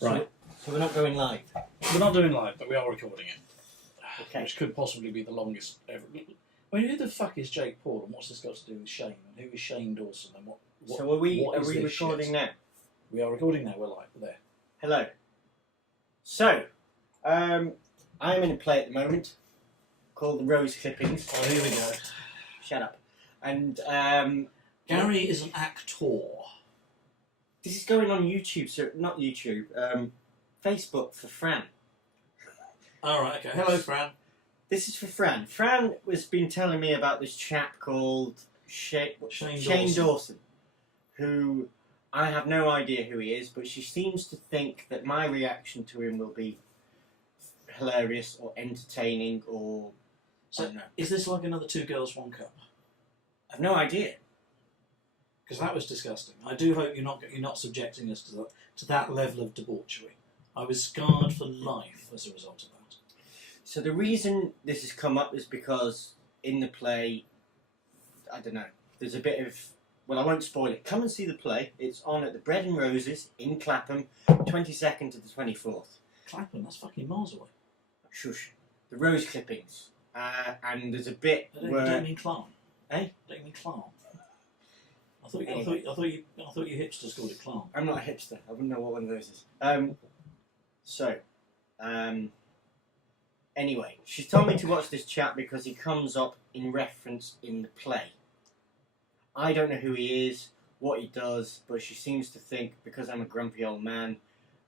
Right. So we're not going live. We're not doing live, but we are recording it. Okay. Which could possibly be the longest ever. I mean, who the fuck is Jake Paul, and what's this got to do with Shane? And who is Shane Dawson, and what So are we what is this recording shit? now? We are recording now. We're live. We're there. Hello. So, I'm in a play at the moment called The Rose Clippings. Oh, here we go. Shut up. And Gary is an actor. this is going on YouTube, so not YouTube, Facebook for Fran. All right. Okay. Hello, Fran. This is for Fran. Fran has been telling me about this chap called Shane Dawson, who I have no idea who he is, but she seems to think that my reaction to him will be hilarious or entertaining or... I So, don't know. is this like another Two Girls, One Cup? I've no idea. Because that was disgusting. I do hope you're not subjecting us to that level of debauchery. I was scarred for life as a result of that. So the reason this has come up is because in the play, I don't know, there's a bit of... Well, I won't spoil it. Come and see the play. It's on at the Bread and Roses in Clapham, 22nd to the 24th. Clapham, that's fucking miles away. Shush. The Rose Clippings. And there's a bit I where... don't mean clown. Eh? Don't you mean clown? I thought you hipsters called it clown. I'm not a hipster. I wouldn't know what one of those is. Anyway, she's told me to watch this chap because he comes up in reference in the play. I don't know who he is, what he does, but she seems to think because I'm a grumpy old man,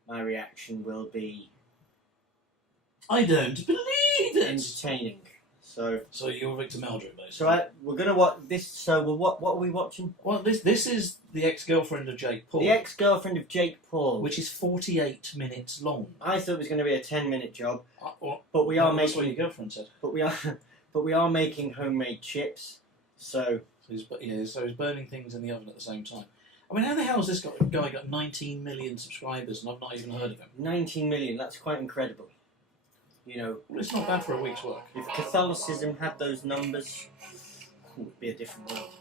my reaction will be... I don't believe it! entertaining. So you're Victor Meldrew, basically. So we're going to watch this. So what are we watching? Well, this is the ex-girlfriend of Jake Paul. The ex-girlfriend of Jake Paul. Which is 48 minutes long. I thought it was going to be a 10-minute job. Well, but we are that's making... what your girlfriend said. But we are making homemade chips. So he's burning things in the oven at the same time. I mean, how the hell has this guy got 19 million subscribers and I've not even heard of him? 19 million, that's quite incredible. You know, well, it's not bad for a week's work. If Catholicism had those numbers, it would be a different world.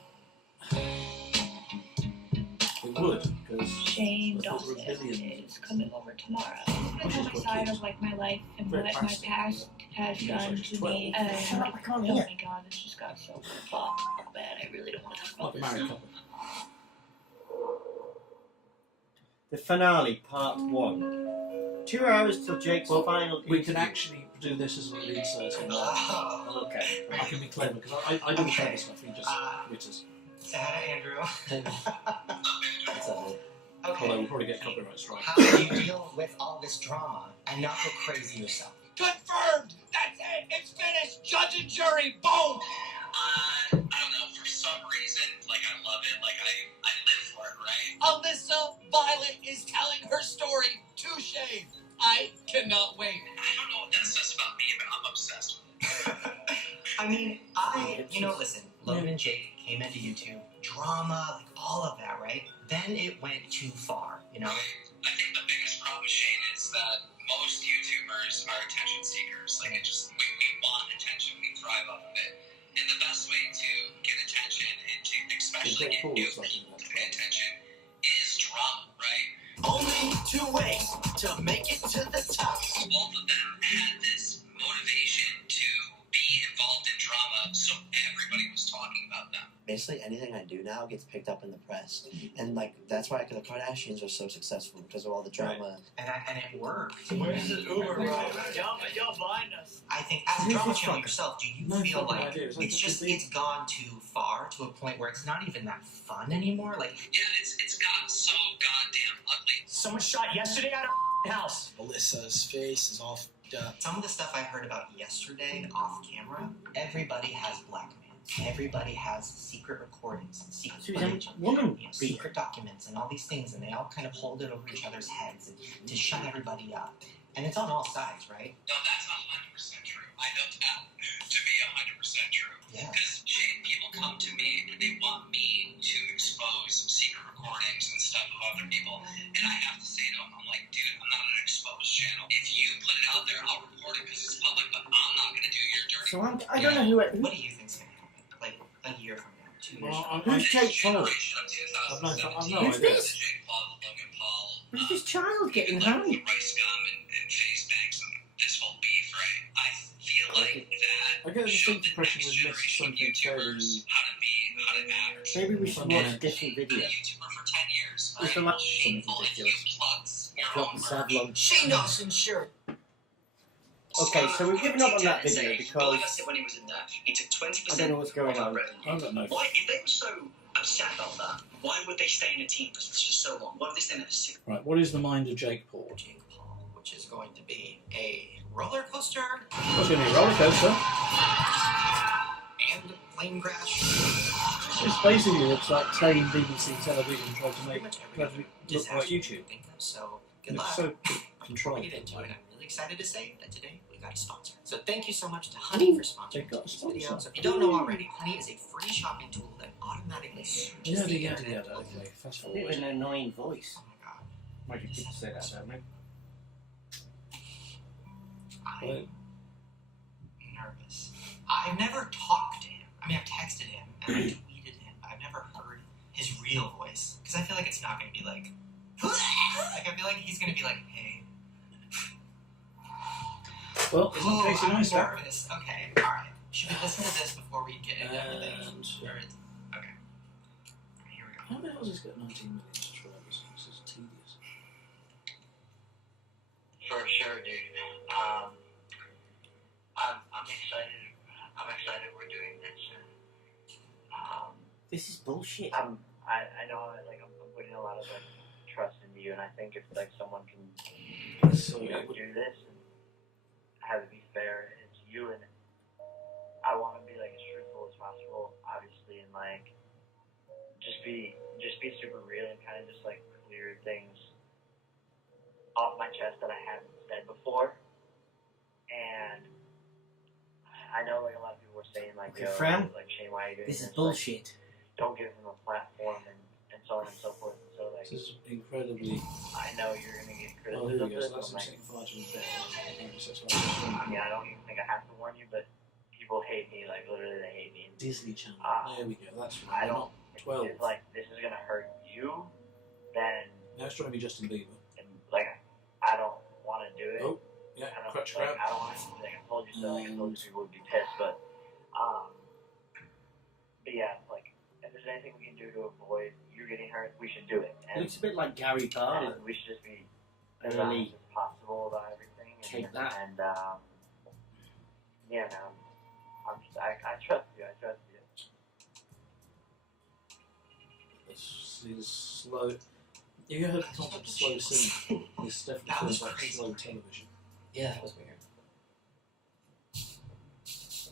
It would, because Shane Dawson is coming over tomorrow. I'm on the side of like my life and what my past has done to me. Oh my god, this just got so bad. I really don't want to talk about this. The finale, part 1. 2 hours till Jake's final. We can actually do this as an insert. Okay. I can be clever because I do the clever stuff. You just witters. Say hi to Andrew. Okay. Although we'll probably get copyright strike. How do you deal with all this drama and not go crazy yourself? Confirmed! That's it! It's finished! Judge and jury! Boom! I don't know, for some reason, like, I love it, like, I live for it, right? Alyssa Violet is telling her story to Shane. I cannot wait. I don't know what that says about me, but I'm obsessed with it. I mean, listen, Logan and Jake came into YouTube, drama, like all of that, right? Then it went too far, you know? I think the biggest problem with Shane is that most YouTubers are attention seekers. Like, we want attention, we thrive off of it. And the best way to get attention, and to especially get new people to pay attention, is drama, right? Only 2 ways to make it to the top. Both of them had this motivation to be involved in drama, so everybody was talking about them. Basically, anything I do now gets picked up in the press, and like that's why the Kardashians are so successful because of all the drama. Right. And it worked. Where's the Uber ride? Y'all blind us. I think as a drama channel yourself, do you feel like it's gone too far to a point where it's not even that fun anymore? Like, yeah, it's gotten so goddamn ugly. Someone shot yesterday at our house. Alyssa's face is all f***ed up. Some of the stuff I heard about yesterday off camera, everybody has blackmail. Everybody has secret recordings and secret footage, secret documents and all these things, and they all kind of hold it over each other's heads to shut everybody up. And it's on all sides, right? No, that's 100% true. I know that to be 100% true. Yeah. Because people come to me and they want me to expose secret recordings and stuff of other people, and I have to say to them, I'm like, dude, I'm not an exposed channel. If you put it out there, I'll report it because it's public, but I'm not going to do your dirty work. So I don't know who... What do you think's going to happen? Like, a year from now, 2 years from now? Who's Jake Paul? I've no idea. Who's this? Jake Paul, Logan Paul, Who's this child getting high? Rice gum and face bags and this whole beef, right? I feel like that. I get a showed distinct the impression next we've missed generation of something fairly. YouTubers how to act. Maybe we should watch a different Been video. a YouTuber for 10 years. It's I'm the shameful if you plugs your Drop own the sad merch. log. Shane Dawson, sure. Okay, so we've given up on that video But because like I said when he was in there, he took 20% I don't know what's going of on. revenue. I don't know. Why, if they were so upset about that, why would they stay in a team for so long? Why would they stay in there for 6 Right, what is the mind of Jake Paul? Jake Paul, which is going to be a roller coaster What's going to be a roller coaster? and a plane crash. It's basically looks like tame BBC television tried to make Pretty much tried to every look like disaster YouTube. you think of. So good It's luck. so Before we controlled. get into it, I'm really excited to say that today we got a sponsor. So thank you so much to Honey for sponsoring They've got a this video. sponsor. So if you don't know already, Honey is a free shopping tool that automatically searches Yada the yada internet. yada. Okay, fast a bit of forward. an annoying voice. Oh my god. Why do people say that, don't they? I'm nervous. I've never talked to him. I mean, I've texted him and I tweeted him, but I've never heard his real voice. Because I feel like it's not going to be like, I feel like he's going to be like, hey. Well, it's not Casey I'm Neistat. nervous. Okay, alright. Should we listen to this before we get into everything? And Okay. Here we go. how the hell has this got 19 million subscribers? This is tedious. For sure, dude. I'm excited. I'm excited we're doing this. This is bullshit. I know like I'm putting a lot of like trust into you, and I think if like someone can So do this and have it be fair, it's you, and I want to be like as truthful as possible, obviously, and like just be super real and kind of just like clear things off my chest that I haven't said before. And I know like a lot of people were saying like, Okay, yo, Fran, like Shane, why are you doing This is Like, bullshit. don't give them a platform and so on and so forth. And so like this is incredibly. I know you're gonna get Oh, here criticism we of go. this, So that's but like setting fire to his bed. Apparently, so that's I why mean I don't even think I have to warn you, but people hate me, like literally they hate me. Disney Channel. There we go. That's I right. don't Not 12. If like this is gonna hurt you, then Now it's trying to be Justin Bieber. like I don't want to do it. Oh, yeah, I don't, crutch like, grab. I don't want to like I told you so. Like I told you people would be pissed, but yeah, like if there's anything we can do to avoid you getting hurt, we should do it. It And, looks a bit like Gary Barlow. and we should just be as Really honest as possible about everything. take And, that. And yeah, man, I trust you. I trust you. This is slow. You heard the concept of slow cinema? This definitely That was feels like crazy. slow television. Yeah, that was weird.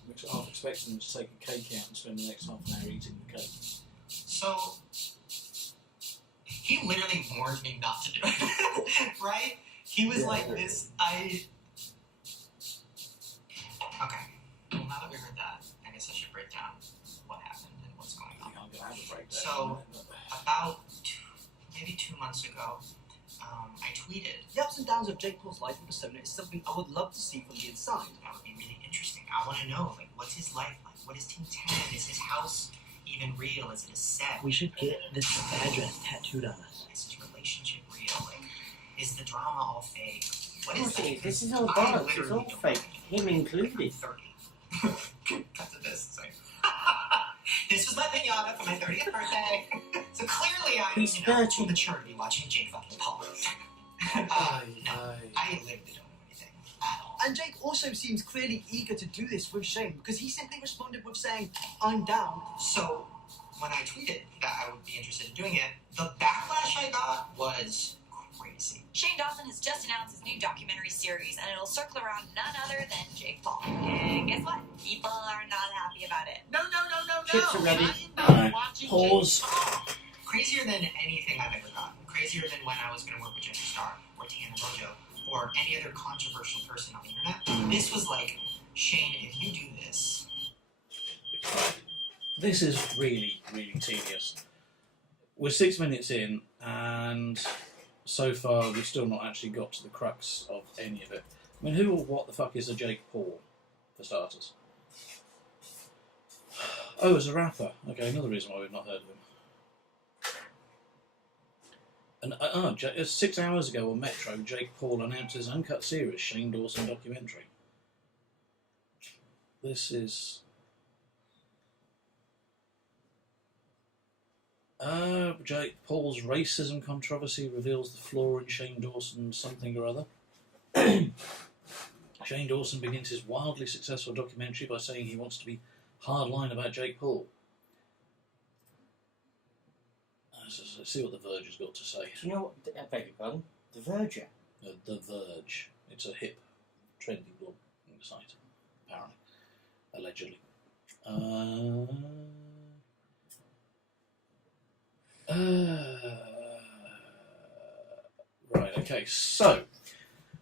Which I'm half expecting them to take a cake out and spend the next half an hour eating the cake. So, he literally warned me not to do it, right? He was like this, Okay, well now that we heard that, I guess I should break down what happened and what's going I on. think I'm going to have a breakdown. So- About maybe 2 months ago, I tweeted, The ups and downs of Jake Paul's life and persona is something I would love to see from the inside. that would be really interesting. I want to know, like, what's his life like? What is Team 10? Is his house even real? Is it a set? We should get this address tattooed on us. Is his relationship real? Like, is the drama all fake? What is Honestly, that? this is all I bollocks. It's literally all don't fake. know. Him included. 30. Cut to this. It's like, this was my pinata for my 30th birthday. So clearly I'm, He's too 30. mature to be watching Jake fucking Paul. Aye, no, aye. I literally don't know anything at all. And Jake also seems clearly eager to do this with Shane because he simply responded with saying, I'm down. So when I tweeted that I would be interested in doing it, the backlash I got was crazy. Shane Dawson has just announced his new documentary series, and it'll circle around none other than Jake Paul. And guess what? People are not happy about it. No. Chips are ready. Alright, pause. Crazier than anything I've ever gotten. Crazier than when I was going to work with Jeffree Star or Tana Mojo or any other controversial person on the internet. This was like, Shane, if you do this, This is really, really tedious. We're 6 minutes in, and so far we've still not actually got to the crux of any of it. I mean, who or what the fuck is a Jake Paul, for starters? Oh, as a rapper. Okay, another reason why we've not heard of him. And 6 hours ago on Metro, Jake Paul announced his uncut series, Shane Dawson documentary. This is... Jake Paul's racism controversy reveals the flaw in Shane Dawson's something or other. Shane Dawson begins his wildly successful documentary by saying he wants to be hardline about Jake Paul. Let's see what The Verge has got to say. Do you know what? I beg your pardon? The Verge? The Verge. It's a hip, trendy blogging site, apparently. Allegedly. Right, okay, so,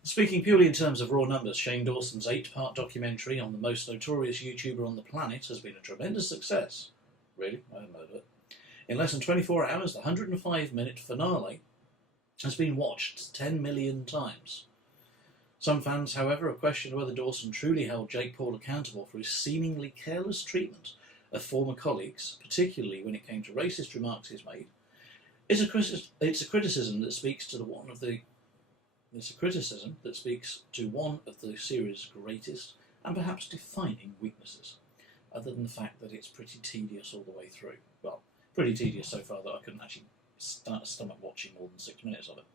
speaking purely in terms of raw numbers, Shane Dawson's 8-part documentary on the most notorious YouTuber on the planet has been a tremendous success. Really? I hadn't heard of it. In less than 24 hours, the 105-minute finale has been watched 10 million times. Some fans, however, have questioned whether Dawson truly held Jake Paul accountable for his seemingly careless treatment of former colleagues, particularly when it came to racist remarks he's made. It's a criticism that speaks to one of the series' greatest and perhaps defining weaknesses, other than the fact that it's pretty tedious all the way through. Well, pretty tedious so far that I couldn't actually stomach watching more than 6 minutes of it.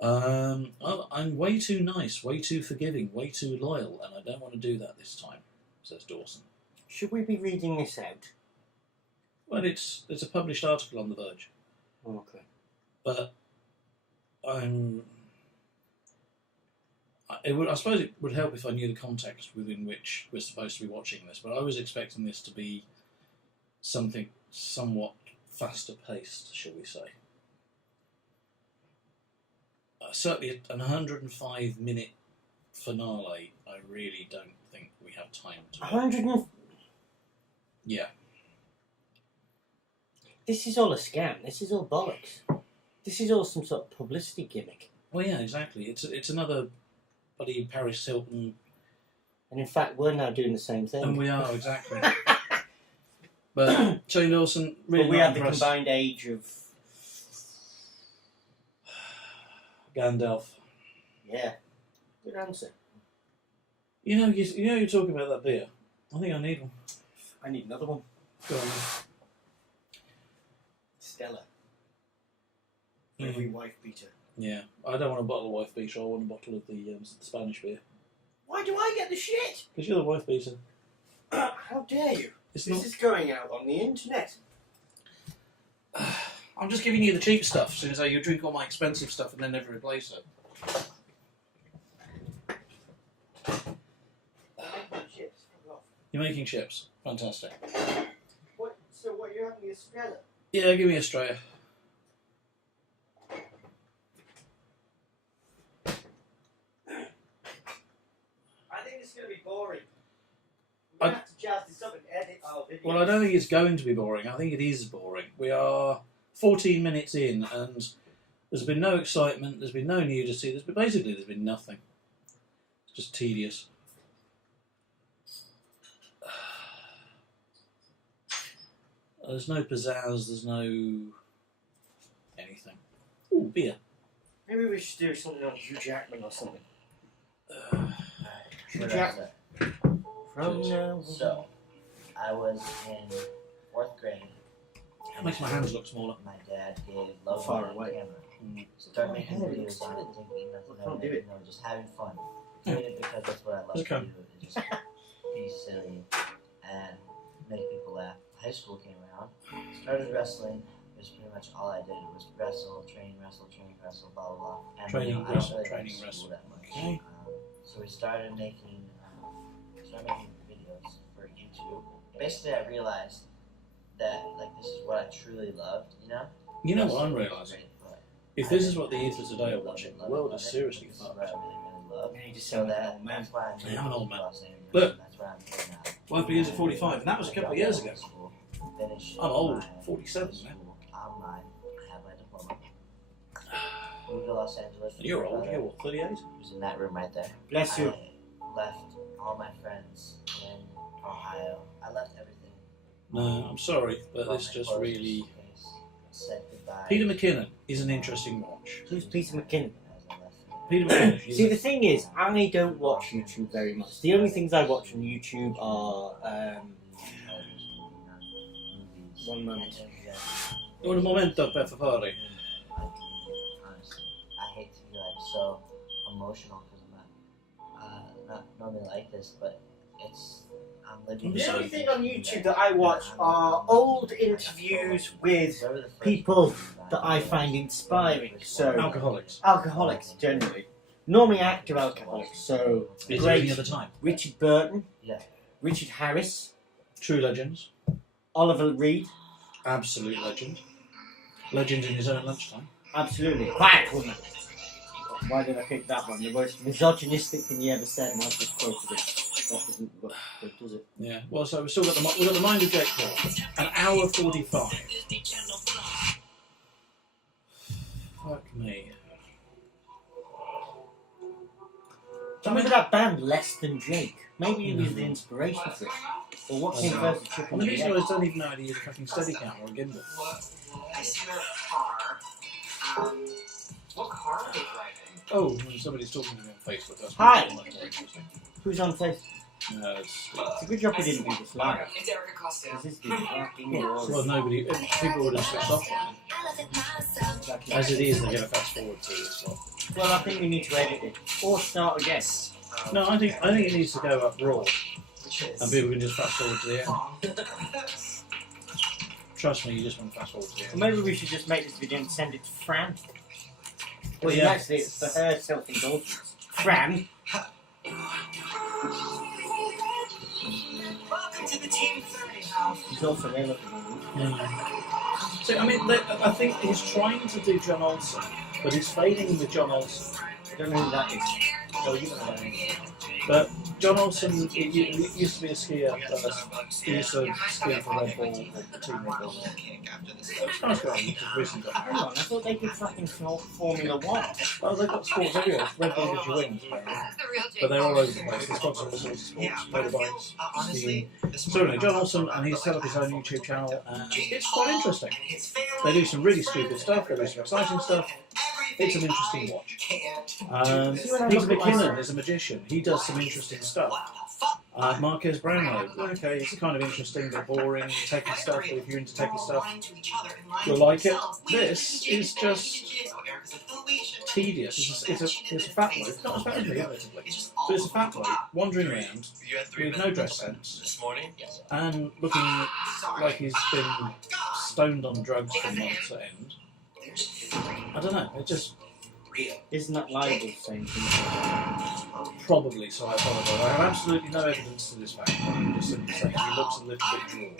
I'm way too nice, way too forgiving, way too loyal, and I don't want to do that this time, says Dawson. Should we be reading this out? Well, it's a published article on The Verge. Okay. But I suppose it would help if I knew the context within which we're supposed to be watching this, but I was expecting this to be something somewhat faster paced, shall we say. Certainly an 105-minute finale, I really don't think we have time to... 100. Yeah. This is all a scam. This is all bollocks. This is all some sort of publicity gimmick. Well, yeah, exactly. It's another bloody Paris Hilton... And in fact, we're now doing the same thing. And we are, exactly. But Shane Dawson, really but we not have impressed. the combined age of... Gandalf. Yeah. Good answer. You know, you're talking about that beer. I think I need one. I need another one. Go on. Stella. Every wife beater. Yeah, I don't want a bottle of wife beater. I want a bottle of the Spanish beer. Why do I get the shit? Because you're the wife beater. How dare you? This is going out on the internet. I'm just giving you the cheap stuff, since you drink all my expensive stuff and then never replace it. You're making chips. Fantastic. So what, you're having a Stella? Yeah, give me a Straya. I think it's going to be boring. We're going to have to jazz this up and edit our video. Well, I don't think it's going to be boring. I think it is boring. We are 14 minutes in, and there's been no excitement, there's been no nudity, there's been nothing. It's just tedious. There's no pizzazz, there's no anything. Ooh, beer. Maybe we should do something on Hugh Jackman or something. Hugh What Jackman. From now. So, I was in 4th grade. That makes my hands look smaller. My dad gave Logan Far a away. camera. Started making videos on it, thinking nothing of it, just having fun. Doing it because that's what I love to do. To just be silly and make people laugh. High school came around. Started wrestling. It was pretty much all I did. It was wrestle, train, wrestle, blah, blah, blah. And Training, I wrestle, don't really training, like wrestle. school that much. Okay. So we started making videos for YouTube. Basically, I realized that this is what I truly loved, you know? You know what I'm realising? If this is what the youth of today are watching, the world is seriously fucked. You need to sell that old man. I'm an old man. Look, wife beers at 45, and that was a couple of years ago. I'm old, 47 now. Online, I have my diploma. Moved to Los Angeles. You're old, you're what, 38? He was in that room right there. Bless you. I left all my friends in Ohio. I left everything. No, I'm sorry, but this just really... Said goodbye. Peter McKinnon is an interesting watch. Who's Peter McKinnon? Peter McKinnon. See, the thing is, I don't watch YouTube very much. The only things I watch on YouTube are one moment. Un momento, per favore. Honestly, I hate to be like so emotional because I'm not normally like this, but I'm living. The only thing on YouTube that I watch are old interviews with people that I find inspiring. So alcoholics generally. Normally active alcoholics. So Is there any other time? Richard Burton. Yeah. Richard Harris. True legends. Oliver Reed. Absolute legend. Legend in his own lunchtime. Absolutely. Quiet woman. Why did I pick that one? The most misogynistic thing you ever said, and I've just quoted it. That doesn't look good, does it? Yeah. Well, so we've got the mind of Jake Paul. An hour 45. Fuck me. Remember that band, Less Than Jake? Maybe he was the inspiration for it. Or what came first, the chicken I mean, or these the egg? guys don't even know how to use a fucking Steadicam or a gimbal. I see their car. What car are they driving? Oh, when somebody's talking to me on Facebook. That's Hi. much more interesting. Who's on Facebook? It's It's a good job we didn't do this live. It's Erica Costello. Because this is fucking well, nobody. People would have switched off on it. As it is, they're going to fast forward to it as well. Well, I think we need to edit it. Or start again. No, I think it needs to go up raw, and people can just fast forward to the end. Trust me, you just want to fast forward to the Or end. maybe we should just make this video and send it to Fran. Well, yeah. Actually, it's for her self-indulgence. Fran. Welcome to the Team 30 house. She's also there looking at me. So, I mean, I think he's trying to do John Olsen, but he's failing with John Olsen. I don't know who that is. Oh, you don't know. But John Olsen he used to be a skier. He used to ski for Red Bull, or Team Red Bull. It's nice guy. He's recently got Hang on, I thought they did fucking Formula 1. Oh, they've got sports everywhere. Red Bull gives you wings, apparently. But they're all over the place. They sponsor all sorts of sports, motorbikes, skiing. So anyway, John Olsen, and he's set up his own YouTube channel, and it's quite interesting. They do some really stupid stuff, they do some exciting stuff. It's an interesting watch. Peter McKinnon is a magician. He does some interesting stuff. Marquez Brownlow, okay, it's kind of interesting, but boring, techie stuff, but if you're into techie stuff, you'll like it. This is just tedious. It's a fat bloke, not as bad as me, admittedly, but it's a fat bloke wandering around with no dress sense and looking like he's been stoned on drugs for months at end. I don't know, it just... Isn't that libel saying things? Probably, so I apologise. I have absolutely no evidence to this fact. I'm just simply saying he looks a little bit drawn.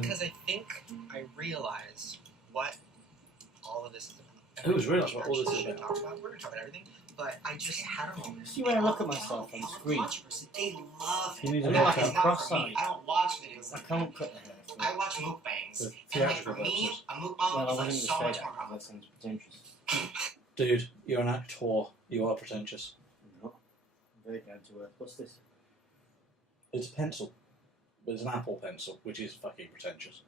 Because I think I realize what all of this is about. Who's realised what all this is about? We're going to talk about everything, but I just had a moment. See when I look at myself on the screen. They love You need I a look like haircut. I'm cross-eyed. I don't watch videos I like can't cut the hair. I watch mukbangs. The And like theatrical for me, versions. a mukbang Well, I is like wasn't so going much to say more that, complicated. that sounds pretentious. Dude, you're an actor. You are pretentious. I'm not. I'm very down to earth. What's this? It's a pencil. But it's an Apple pencil, which is fucking pretentious.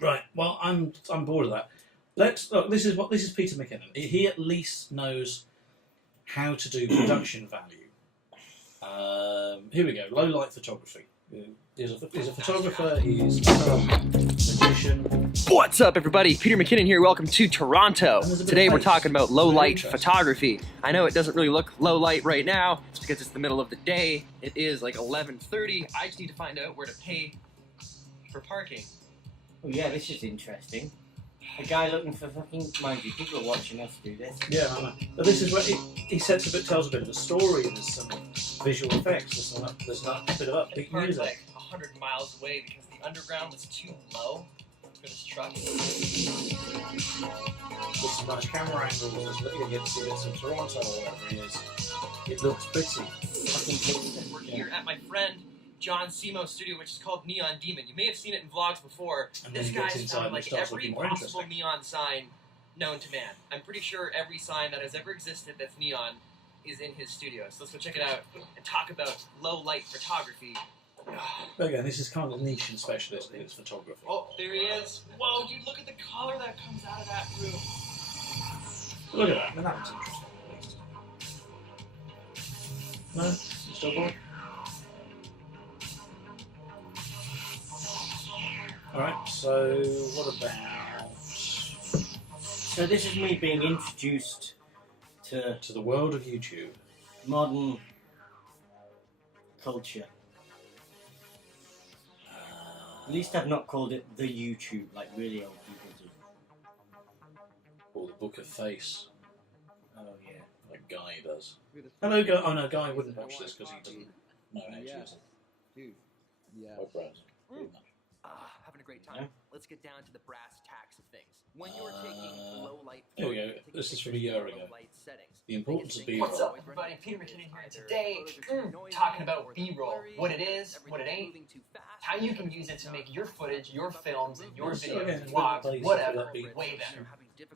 Right, well, I'm bored of that. Let's look. This is Peter McKinnon. He at least knows how to do production value. Here we go. Low light photography. He's a photographer. He's a magician. What's up, everybody? Peter McKinnon here. Welcome to Toronto. Today we're talking about low light photography. I know it doesn't really look low light right now. It's because it's the middle of the day. It is like 11:30. I just need to find out where to pay for parking. Oh yeah, this is interesting. A guy looking for fucking... Mind you, people are watching us do this. Yeah, I know. But this is where he tells a bit of a story. There's some visual effects. There's not a bit of upbeat Parked music. like 100 miles away because the underground was too low for this truck. With some nice camera angles, you get to see bits of Toronto or whatever it is. It looks pretty. We're here at my friend John Simo's studio, which is called Neon Demon. You may have seen it in vlogs before. And This then he gets guy's inside found and like starts every looking more possible interesting. neon sign known to man. I'm pretty sure every sign that has ever existed that's neon is in his studio. So let's go check it out and talk about low light photography Again, this is kind of niche and specialist in its photography. Oh, there he is. Whoa, dude, look at the color that comes out of that room. Look at that. I mean, that looks interesting. No? Still bored? Alright, so what about... So this is me being introduced to the world of YouTube. Modern culture. At least I've not called it the YouTube like really old people do. Or the Book of Face. Oh yeah. Like Guy does. Hello, Guy. Oh no, Guy wouldn't watch this because he doesn't know how to use it. Dude. Yeah. Or browser. Having a great time. Yeah. Let's get down to the brass tacks of things. When you're taking low light, Here we go. This is from a year ago. The importance of What's B-roll. up, everybody? Peter McKinnon here. Today, talking about B-roll. What it is, what it ain't, how you can use it to make your footage, your films, your videos, vlogs, whatever, way better.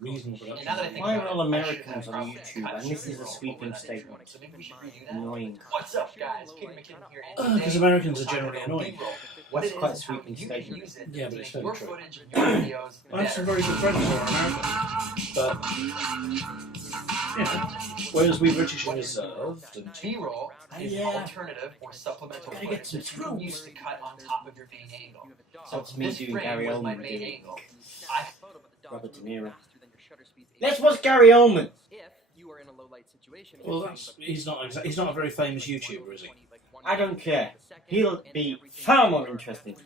Reasonable And now that I think Why about are all it, Americans on YouTube? And this is a sweeping statement. So maybe we should redo that. Annoying. What's up, guys? Peter McKinnon here. And Because today, Americans are we're talking generally about annoying. B-roll. What That's it quite a is, how sweeping you can statement. use it Yeah, to but it's make your very true. footage, your videos, I have some better. very good friends who are American. But, yeah. Whereas we British are reserved and... B-roll is Yeah. alternative or supplemental Gotta footage get some that you can use to screws. cut on top of your main angle. So it's me this doing frame Gary was my Oldman main doing angle. I Robert De Niro. Let's watch Gary Oldman. If you are in a low light situation, Well, that's... He's not a very famous YouTuber, is he? I don't care. He'll be far more interesting.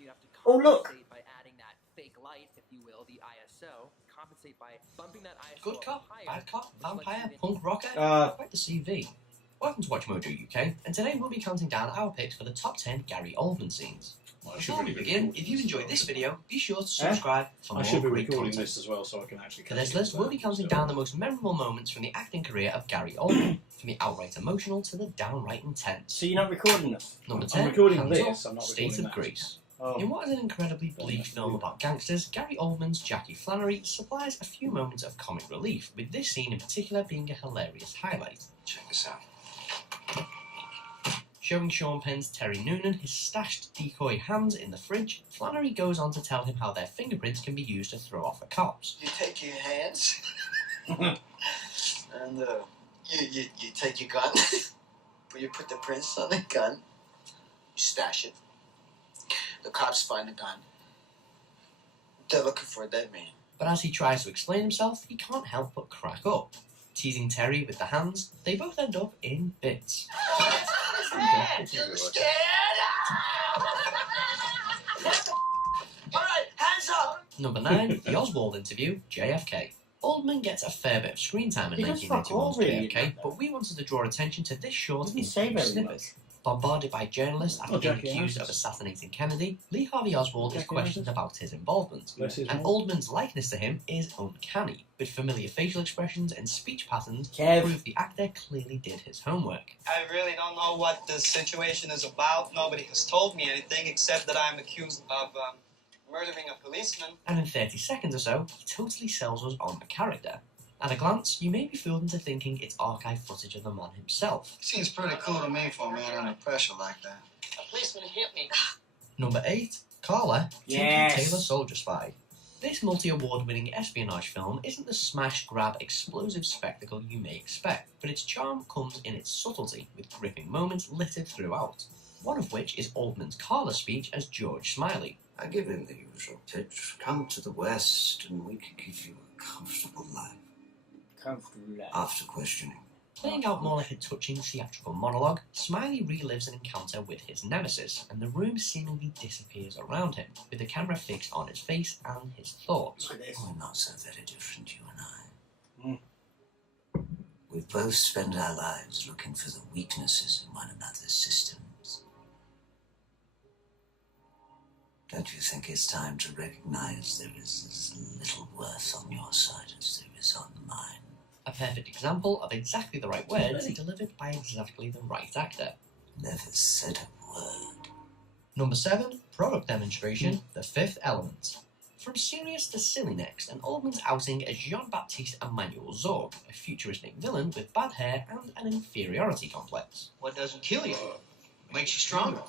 Oh look! by adding that fake light, if you will, the ISO, compensate by bumping that ISO Good up cop, higher. bad cop, vampire, punk rocker, quite the CV. Welcome to Watch Mojo UK, and today we'll be counting down our picks for the top 10 Gary Oldman scenes. Well, I should Before we really begin, record if you this enjoyed as this well. video, be sure to subscribe for I more should be great recording content. this as well so I can actually... For this list, we'll be counting down the most memorable moments from the acting career of Gary Oldman, from the outright emotional to the downright intense. So you're not recording us? Number I'm 10, recording Hands this, Up, I'm not State recording of that. Grace. Oh. In what is an incredibly bleak film about gangsters, Gary Oldman's Jackie Flannery supplies a few moments of comic relief, with this scene in particular being a hilarious highlight. Check this out. Showing Sean Penn's Terry Noonan his stashed decoy hands in the fridge, Flannery goes on to tell him how their fingerprints can be used to throw off the cops. You take your hands and you take your gun, but you put the prints on the gun, you stash it. The cops find the gun. They're looking for a dead man. But as he tries to explain himself, he can't help but crack up. Teasing Terry with the hands, they both end up in bits. You scared? Alright, hands up! Number 9, the Oswald interview, JFK. Oldman gets a fair bit of screen time in He does fuck all, 1991's really. JFK, but we wanted to draw attention to this short Doesn't say interview very snippet. Bombarded by journalists after being Jackie accused Hands. of assassinating Kennedy, Lee Harvey Oswald is Jackie questioned Hands. about his involvement. Bless his And heart. Oldman's likeness to him is uncanny, with familiar facial expressions and speech patterns Kev. prove the actor clearly did his homework. I really don't know what the situation is about. Nobody has told me anything except that I'm accused of murdering a policeman. And in 30 seconds or so, he totally sells us on the character. At a glance, you may be fooled into thinking it's archive footage of the man himself. Seems pretty cool to me for a man under pressure like that. A policeman hit me. Number 8, Carla, Yes. Tinker Tailor Soldier Spy. This multi-award winning espionage film isn't the smash, grab, explosive spectacle you may expect, but its charm comes in its subtlety, with gripping moments littered throughout. One of which is Oldman's Carla speech as George Smiley. I give him the usual pitch. Come to the West and we can give you a comfortable life. Comfortable life. After questioning. Playing out more like a touching theatrical monologue, Smiley relives an encounter with his nemesis, and the room seemingly disappears around him, with the camera fixed on his face and his thoughts. We're not so very different, you and I. We both spend our lives looking for the weaknesses in one another's systems. Don't you think it's time to recognize there is as little worth on your side as there is on mine? A perfect example of exactly the right words delivered by exactly the right actor. Never said a word. Number 7, product demonstration, The Fifth Element. From serious to silly next, and Oldman's outing as Jean-Baptiste Emmanuel Zorg, a futuristic villain with bad hair and an inferiority complex. What doesn't kill you makes you stronger.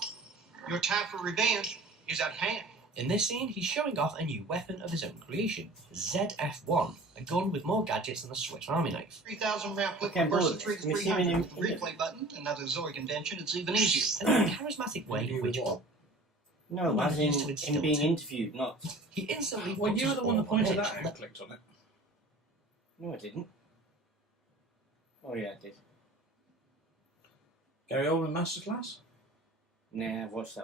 Your time for revenge is at hand. In this scene, he's showing off a new weapon of his own creation, ZF-1, a gun with more gadgets than a Swiss Army knife. 3,000 round clip versus 3 to 300 with the replay button. Another Zorg invention, it's even easier. And a charismatic way in which No, as in being interviewed, not... He instantly... Well, you were the one that pointed that out and clicked on it. No, I didn't. Oh, yeah, I did. Gary Oldman Masterclass? Nah, I've watched that.